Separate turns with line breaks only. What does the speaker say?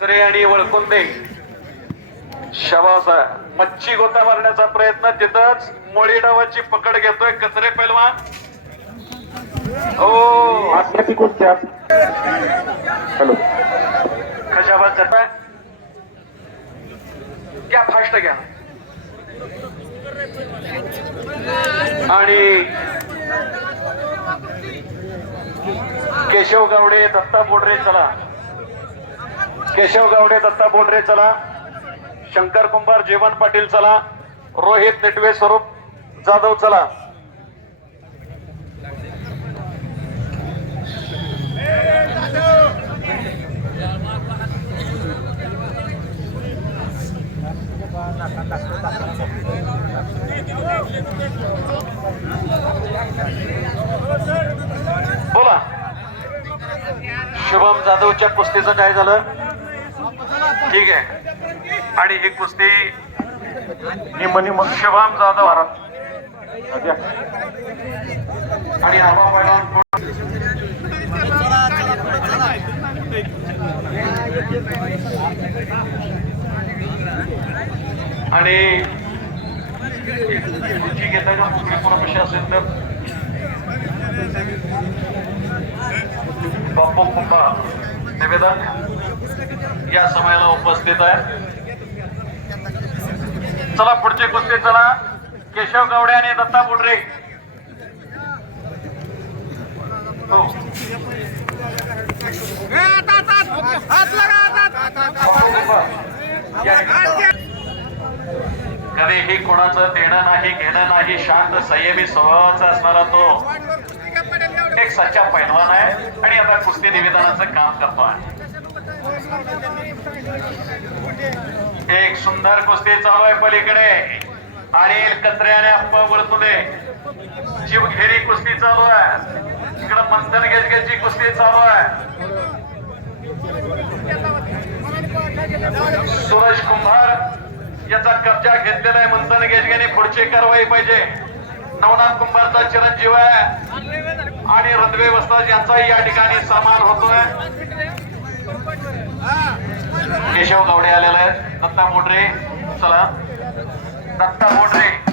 कचरे आणि वळकुंदे. शवास मच्छी गोता मारण्याचा प्रयत्न तिथंच मोळी डावाची पकड घेतोय कचरे पैलवान. हो.
कोणत्या हॅलो
खशाबाद जाताय घ्या फास्ट घ्या. आणि केशव गावडे दत्ता बोडरे चला. केशव गावडे दत्ता बोडरे चला. शंकर कुंभार जीवन पाटील चला. रोहित नेटवे स्वरूप जाधव चला. बोला. शुभम जाधवच्या कुस्तीचं काय झालं? ठीक आहे. आणि ही कुस्ती
निम
शिवाम जाधव
द्या
आणि आबा पैलवान आणि खुर्ची घेताना कुठली कोणापेक्षा असेल तर. बाप्पा कुंभा निवेदन. या समयाला उपस्थित आहे. चला पुढचे कुस्ती चला. केशव गावडे आणि दत्ता बुडरे हो. कधीही कोणाचं देणं नाही घेणं नाही शांत संयमी स्वभावाचा असणारा तो एक सच्चा पैलवान आहे. आणि आता कुस्ती निवेदनाचं काम करतो आहे. एक सुंदर कुस्ती चालू आहे पलीकडे. आणि कचऱ्याने अप्पा वळतू जीवघेरी कुस्ती चालू आहे. इकडं मंथन गेजगेची कुस्ती चालू आहे. सूरज कुंभार याचा कब्जा घेतलेला आहे मंथन गेजगेने. पुढची कारवाई पाहिजे. नवनाथ कुंभारचा चिरंजीव आहे. आणि रंधवे वस्ताज यांचाही या ठिकाणी सन्मान होतोय. केशव गावडे आलेला आहे दत्ता मोटरे चला. दत्ता मोटरे.